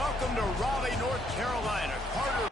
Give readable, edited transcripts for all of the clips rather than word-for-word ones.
welcome to Raleigh, North Carolina. Carter.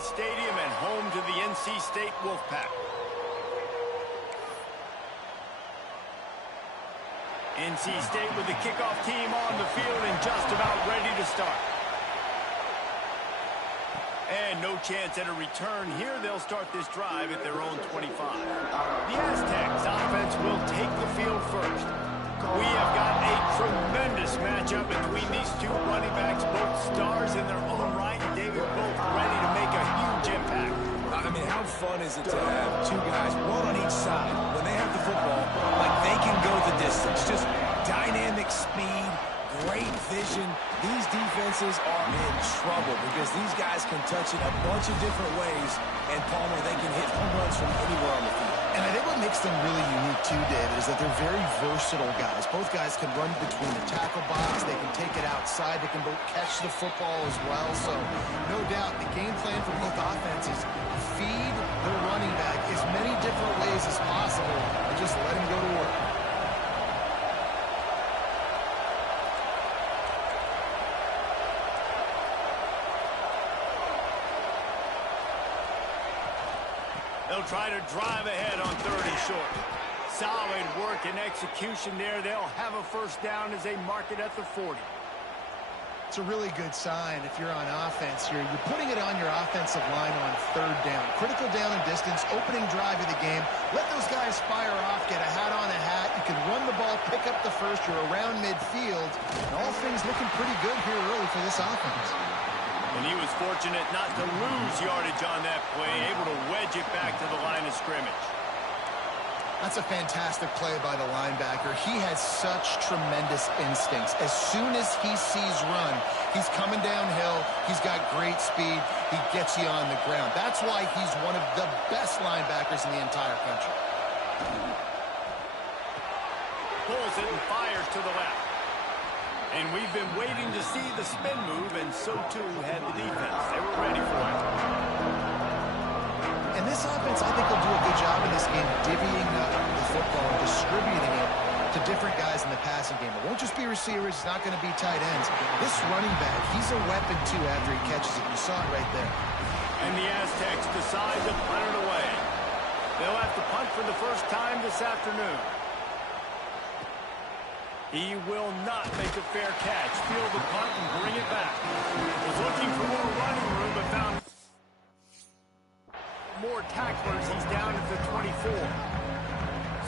Stadium and home to the NC State Wolfpack. NC State with the kickoff team on the field and just about ready to start. And no chance at a return here. They'll start this drive at their own 25. The Aztecs offense will take the field first. We have got a tremendous matchup between these two running backs, both stars in their own right, and David, both ready to make a huge impact. I mean, how fun is it to have two guys, one on each side, when they have the football, like they can go the distance. Just dynamic speed, great vision. These defenses are in trouble because these guys can touch it a bunch of different ways, and Palmer, they can hit home runs from anywhere on the field. And I think what makes them really unique too, David, is that they're very versatile guys. Both guys can run between the tackle box. They can take it outside. They can both catch the football as well. So, no doubt, the game plan for both offenses, feed the running back as many different ways as possible and just let him go to work. They'll try to drive ahead on 3rd and short. Solid work and execution there. They'll have a first down as they mark it at the 40. It's a really good sign if you're on offense here. You're putting it on your offensive line on 3rd down. Critical down and distance, opening drive of the game. Let those guys fire off, get a hat on a hat. You can run the ball, pick up the first. You're around midfield. And all things looking pretty good here early for this offense. And he was fortunate not to lose yardage on that play, able to wedge it back to the line of scrimmage. That's a fantastic play by the linebacker. He has such tremendous instincts. As soon as he sees run, he's coming downhill. He's got great speed. He gets you on the ground. That's why he's one of the best linebackers in the entire country. Pulls it and fires to the left. And we've been waiting to see the spin move, and so too had the defense. They were ready for it. And this offense, I think, will do a good job in this game divvying up the football and distributing it to different guys in the passing game. It won't just be receivers. It's not going to be tight ends. This running back, he's a weapon, too, after he catches it. You saw it right there. And the Aztecs decide to punt it away. They'll have to punt for the first time this afternoon. He will not make a fair catch. Field the punt and bring it back. Was looking for more running room, but found more tacklers. He's down at the 24.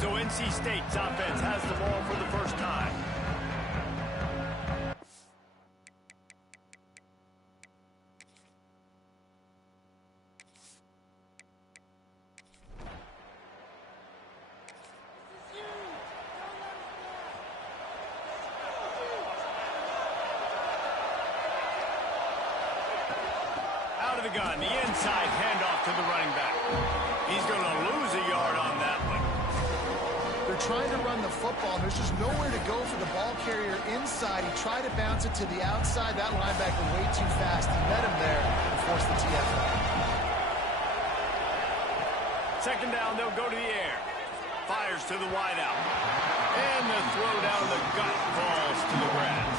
So NC State's offense has the ball for the first time. Out of the gun, the inside handoff to the running back. He's going to lose a yard on that one. They're trying to run the football. There's just nowhere to go for the ball carrier inside. He tried to bounce it to the outside. That linebacker way too fast. He met him there and forced the TFL. Second down, they'll go to the air. Fires to the wideout. And the throw down the gut falls to the grass.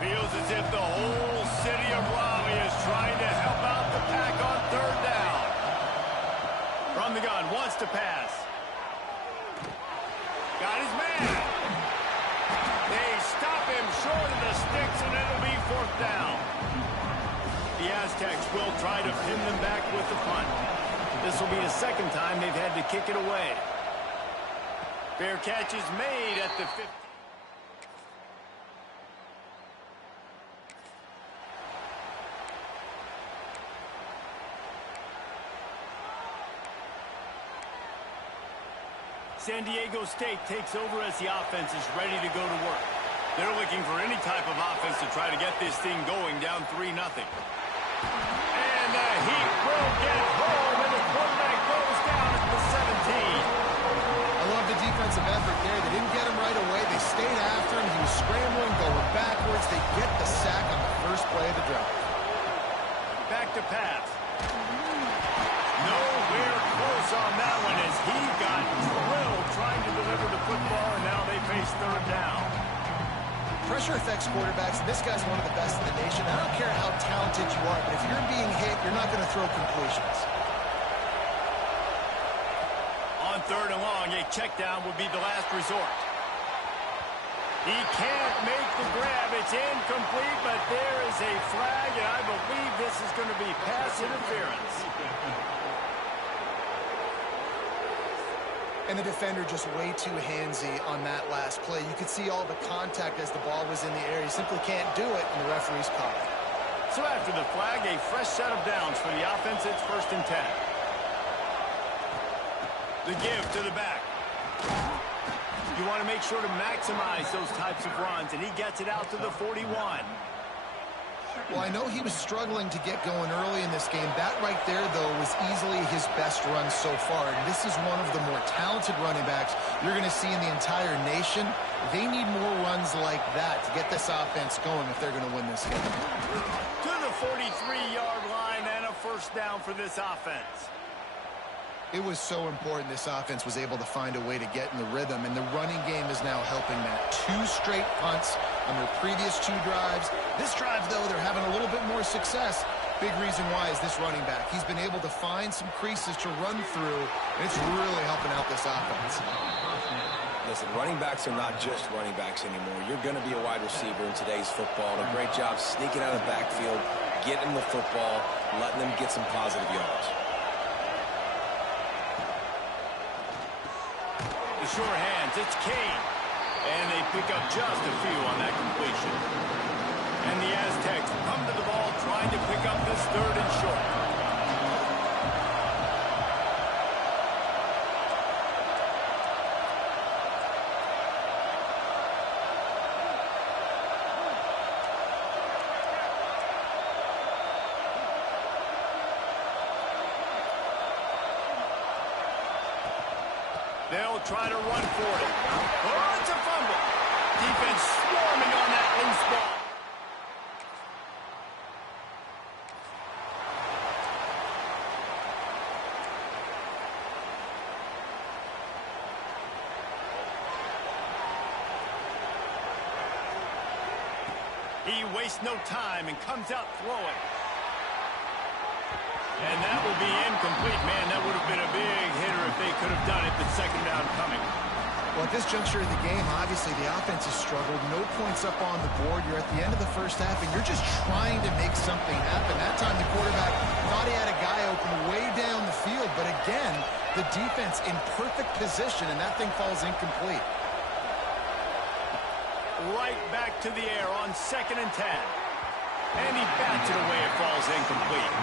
Feels as if the whole city of Raleigh is trying to help out the pack on 3rd down. From the gun, wants to pass. Got 4th down. The Aztecs will try to pin them back with the punt. This will be the 2nd time they've had to kick it away. Fair catch is made at the 50. San Diego State takes over as the offense is ready to go to work. They're looking for any type of offense to try to get this thing going down 3-0. And the Heat will get home, and the quarterback goes down at the 17. I love the defensive effort there. They didn't get him right away. They stayed after him. He was scrambling, going backwards. They get the sack on the first play of the drive. Back to pass. Nowhere close on that one as he got drilled trying to deliver the football, and now they face 3rd down. Pressure affects quarterbacks, and this guy's one of the best in the nation. I don't care how talented you are, but if you're being hit, you're not going to throw completions. On 3rd and long, a check down would be the last resort. He can't make the grab. It's incomplete, but there is a flag, and I believe this is going to be pass interference. And the defender just way too handsy on that last play. You could see all the contact as the ball was in the air. He simply can't do it, and the referee's caught it. So after the flag, a fresh set of downs for the offense. It's 1st and 10. The give to the back. You want to make sure to maximize those types of runs, and he gets it out to the 41. Well, I know he was struggling to get going early in this game. That right there, though, was easily his best run so far. And this is one of the more talented running backs you're going to see in the entire nation. They need more runs like that to get this offense going if they're going to win this game. To the 43-yard line and a 1st down for this offense. It was so important this offense was able to find a way to get in the rhythm, and the running game is now helping that. 2 straight punts on their previous 2 drives. This drive, though, they're having a little bit more success. Big reason why is this running back. He's been able to find some creases to run through, and it's really helping out this offense. Listen, running backs are not just running backs anymore. You're going to be a wide receiver in today's football. A great job sneaking out of the backfield, getting the football, letting them get some positive yards. The sure hands, it's Kane. And they pick up just a few on that completion. And the Aztecs come to the ball trying to pick up this 3rd and short. They'll try to run for it. Oh, it's a fumble. Defense swarming on that loose ball. He wastes no time and comes out throwing. And that will be incomplete. Man, that would have been a big hitter if they could have done it, but 2nd down coming. Well, at this juncture of the game, obviously the offense has struggled. No points up on the board. You're at the end of the 1st half, and you're just trying to make something happen. That time the quarterback thought he had a guy open way down the field, but again, the defense in perfect position, and that thing falls incomplete. Right back to the air on 2nd and 10. And he bats it away. It falls incomplete.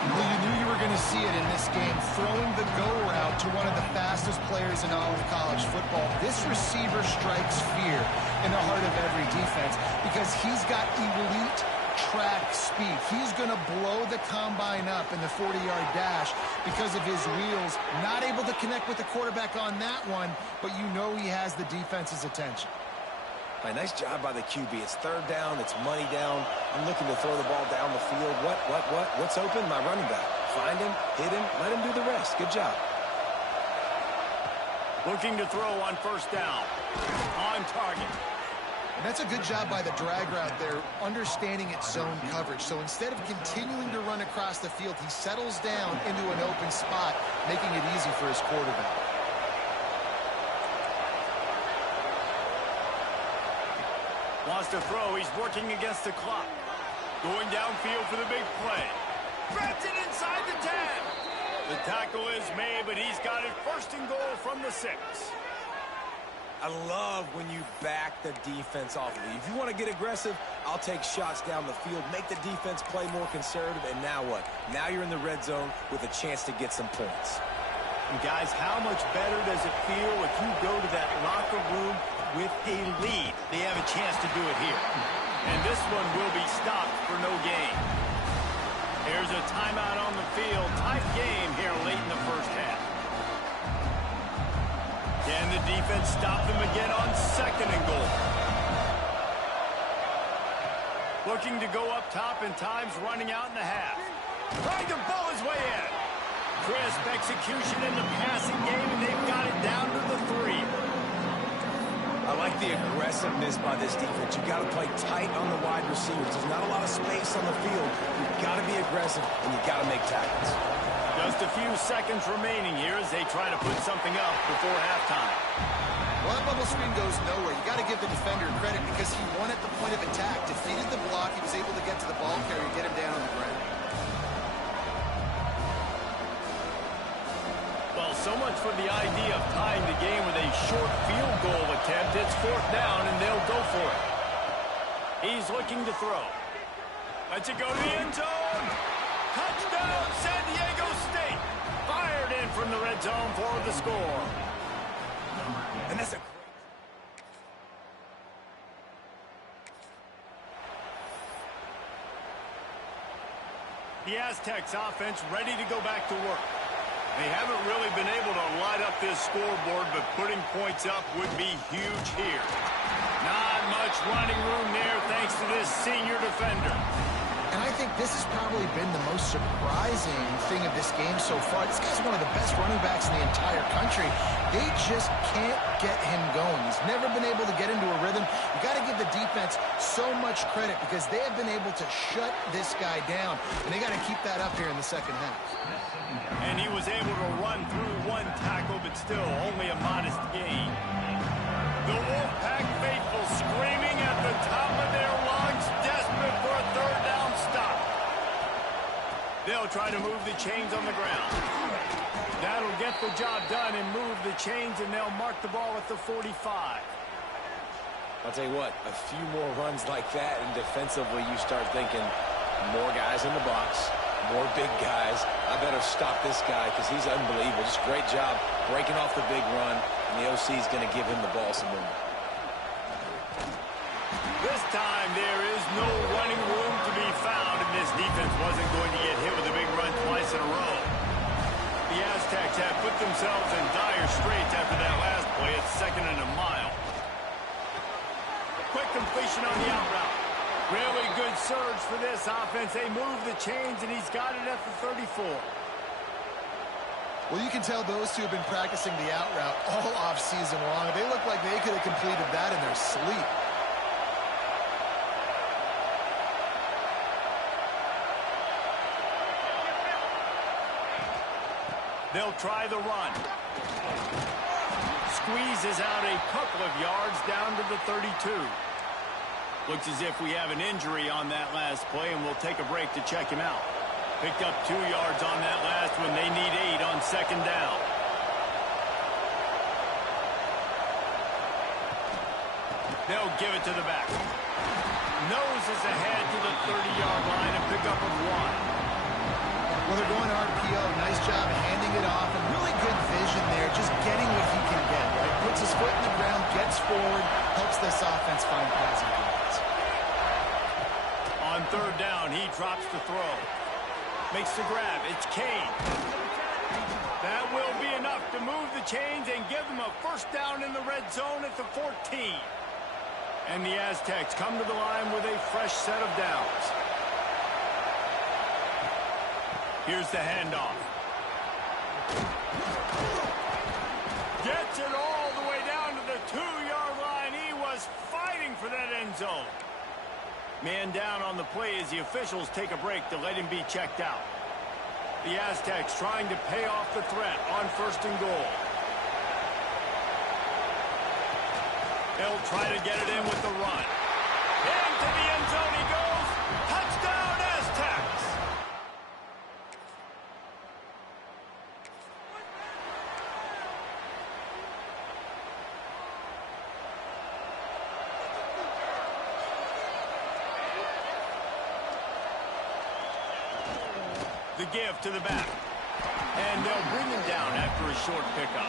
Well, you knew you were going to see it in this game, throwing the go route to one of the fastest players in all of college football. This receiver strikes fear in the heart of every defense because he's got elite track speed. He's going to blow the combine up in the 40-yard dash because of his wheels. Not able to connect with the quarterback on that one, but you know he has the defense's attention. Right, nice job by the QB. It's 3rd down. It's money down. I'm looking to throw the ball down the field. What's open? My running back. Find him, hit him, let him do the rest. Good job. Looking to throw on 1st down. On target. And that's a good job by the drag route there, understanding its zone coverage. So instead of continuing to run across the field, he settles down into an open spot, making it easy for his quarterback. Wants to throw. He's working against the clock. Going downfield for the big play. Threads it inside the 10. The tackle is made, but he's got it first and goal from the 6. I love when you back the defense off of you. If you want to get aggressive, I'll take shots down the field, make the defense play more conservative, and now what? Now you're in the red zone with a chance to get some points. And guys, how much better does it feel if you go to that locker room with a lead? They have a chance to do it here. And this one will be stopped for no gain. Here's a timeout on the field. Tight game here late in the first half. Can the defense stop them again on second and goal? Looking to go up top, and time's running out in the half. Trying to bowl his way in. Crisp execution in the passing game, and they've got it down to the 3. I like the aggressiveness by this defense. You got to play tight on the wide receivers. There's not a lot of space on the field. You've got to be aggressive, and you got to make tackles. Just a few seconds remaining here as they try to put something up before halftime. Well, that bubble screen goes nowhere. You got to give the defender credit because he won at the point of attack, defeated the block. He was able to get to the ball carrier, get him down on the ground. Well, so much for the idea of tying the game with a short field goal attempt. It's 4th down, and they'll go for it. He's looking to throw. Lets it go to the end zone. Touchdown, San Diego State. Fired in from the red zone for the score. And that's a The Aztecs offense ready to go back to work. They haven't really been able to light up this scoreboard, but putting points up would be huge here. Not much running room there thanks to this senior defender. And I think this has probably been the most surprising thing of this game so far. This guy's one of the best running backs in the entire country. They just can't get him going. He's never been able to get into a rhythm. You got to give the defense so much credit because they have been able to shut this guy down. And they got to keep that up here in the second half. And he was able to run through one tackle, but still only a modest gain. The Wolfpack faithful screaming at the top of their lungs, desperate for a 3rd down stop. They'll try to move the chains on the ground. That'll get the job done and move the chains, and they'll mark the ball at the 45. I'll tell you what, a few more runs like that, and defensively you start thinking more guys in the box, more big guys. I better stop this guy because he's unbelievable. Just great job breaking off the big run, and the OC is going to give him the ball some more. This time there is no running room to be found, and this defense wasn't going to get hit with a big run twice in a row. The Aztecs have put themselves in dire straits after that last play. It's 2nd and a mile. Quick completion on the out route. Really good surge for this offense. They move the chains, and he's got it at the 34. Well, you can tell those two have been practicing the out route all off-season long. They look like they could have completed that in their sleep. They'll try the run. Squeezes out a couple of yards down to the 32. Looks as if we have an injury on that last play, and we'll take a break to check him out. Picked up 2 yards on that last one. They need 8 on 2nd down. They'll give it to the back. Noses ahead to the 30-yard line and pick up a 1. Well, they're going RPO. Nice job handing it off, and really good vision there, just getting what he can get, right? Puts his foot in the ground, gets forward, helps this offense find passing yards. On 3rd down, he drops the throw. Makes the grab. It's Kane. That will be enough to move the chains and give them a 1st down in the red zone at the 14. And the Aztecs come to the line with a fresh set of downs. Here's the handoff. Gets it all the way down to the 2-yard line. He was fighting for that end zone. Man down on the play as the officials take a break to let him be checked out. The Aztecs trying to pay off the threat on 1st and goal. They'll try to get it in with the run. Into the end zone he goes. Touchdown! The give to the back. And they'll bring him down after a short pickup.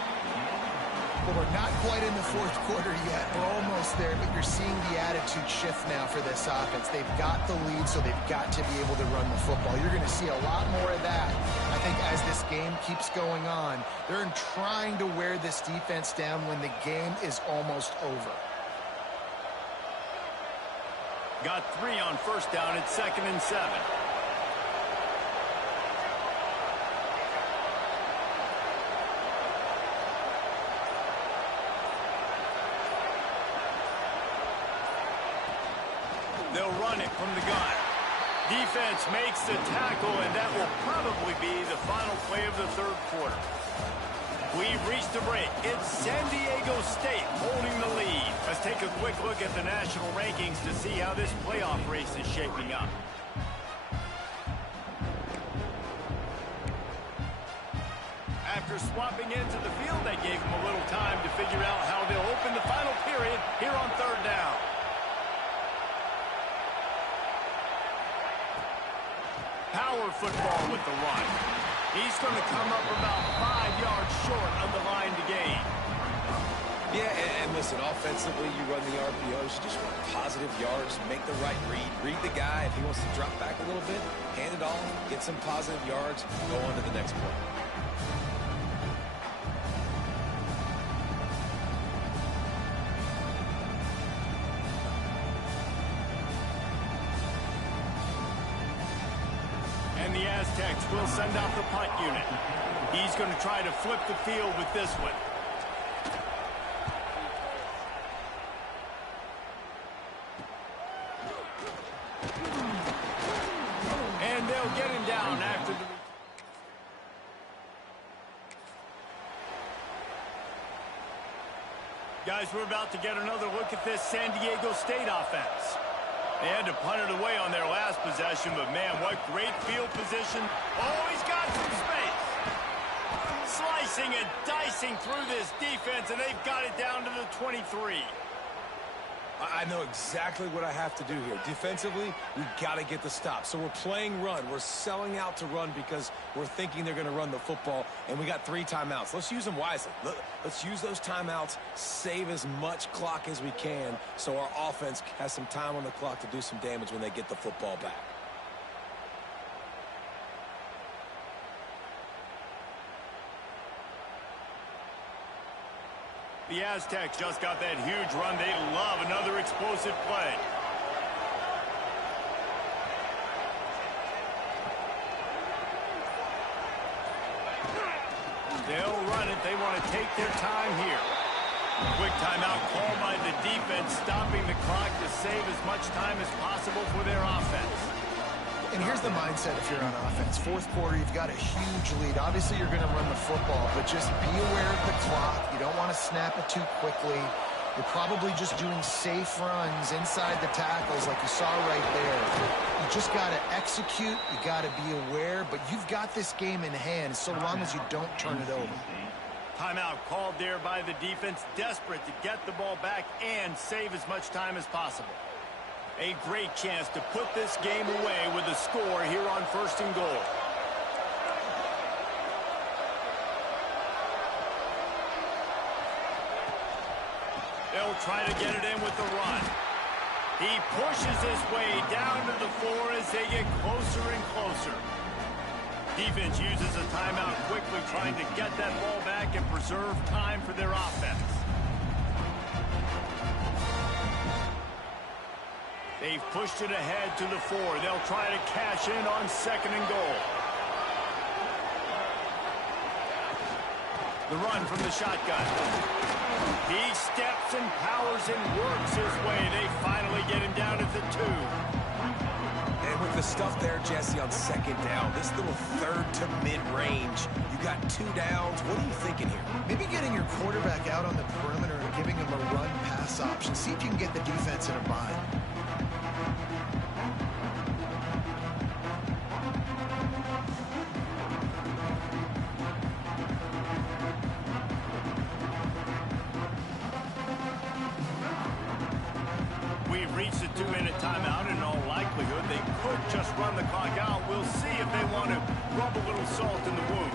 Well, we're not quite in the fourth quarter yet. We're almost there, but you're seeing the attitude shift now for this offense. They've got the lead, so they've got to be able to run the football. You're going to see a lot more of that, I think, as this game keeps going on. They're trying to wear this defense down when the game is almost over. Got 3 on first down at 2nd and 7. They'll run it from the gun. Defense makes the tackle, and that will probably be the final play of the third quarter. We've reached the break. It's San Diego State holding the lead. Let's take a quick look at the national rankings to see how this playoff race is shaping up. After swapping into the field, that gave them a little time to figure out how they'll open the final period here on third down. Power football with the run. He's going to come up about 5 yards short of the line to gain. Yeah, and listen, offensively, you run the RPOs, you just want positive yards, make the right read the guy. If he wants to drop back a little bit, hand it off, get some positive yards, go on to the next play. And the Aztecs will send out the punt unit. He's going to try to flip the field with this one. And they'll get him down after the... Guys, we're about to get another look at this San Diego State offense. They had to punt it away on their last possession, but man, what great field position. Oh, he's got some space. Slicing and dicing through this defense, and they've got it down to the 23. I know exactly what I have to do here. Defensively, we've got to get the stop. So we're playing run. We're selling out to run because we're thinking they're going to run the football, and we got 3 timeouts. Let's use them wisely. Let's use those timeouts, save as much clock as we can so our offense has some time on the clock to do some damage when they get the football back. The Aztecs just got that huge run. They love another explosive play. They'll run it. They want to take their time here. Quick timeout called by the defense, stopping the clock to save as much time as possible for their offense. And here's the mindset if you're on offense. Fourth quarter, you've got a huge lead. Obviously, you're going to run the football, but just be aware of the clock. You don't want to snap it too quickly. You're probably just doing safe runs inside the tackles like you saw right there. You just got to execute. You got to be aware, but you've got this game in hand so long as you don't turn it over. Timeout called there by the defense, desperate to get the ball back and save as much time as possible. A great chance to put this game away with a score here on 1st and goal. They'll try to get it in with the run. He pushes his way down to the floor as they get closer and closer. Defense uses a timeout quickly, trying to get that ball back and preserve time for their offense. They've pushed it ahead to the 4. They'll try to cash in on 2nd and goal. The run from the shotgun. He steps and powers and works his way. They finally get him down at the 2. And with the stuff there, Jesse, on 2nd down, this little 3rd to mid-range, you got 2 downs. What are you thinking here? Maybe getting your quarterback out on the perimeter and giving him a run-pass option. See if you can get the defense in a bind. likelihood they could just run the clock out. We'll see if they want to rub a little salt in the wound.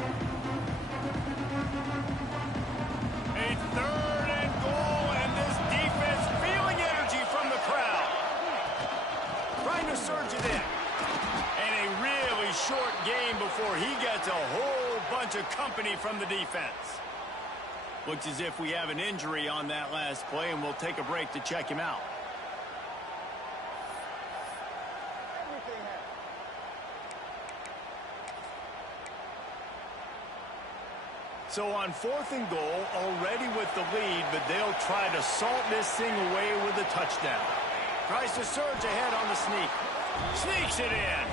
A 3rd and goal, and this defense feeling energy from the crowd. Trying to surge it in. And a really short game before he gets a whole bunch of company from the defense. Looks as if we have an injury on that last play, and we'll take a break to check him out. So on 4th and goal, already with the lead, but they'll try to salt this thing away with a touchdown. Tries to surge ahead on the sneak. Sneaks it in.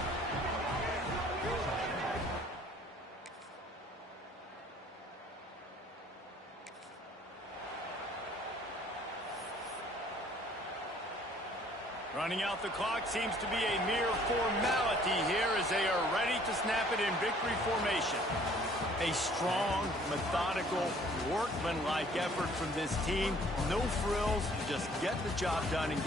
Running out the clock seems to be a mere formality here as they are ready to snap it in victory formation. A strong, methodical, workmanlike effort from this team. No frills, just get the job done and get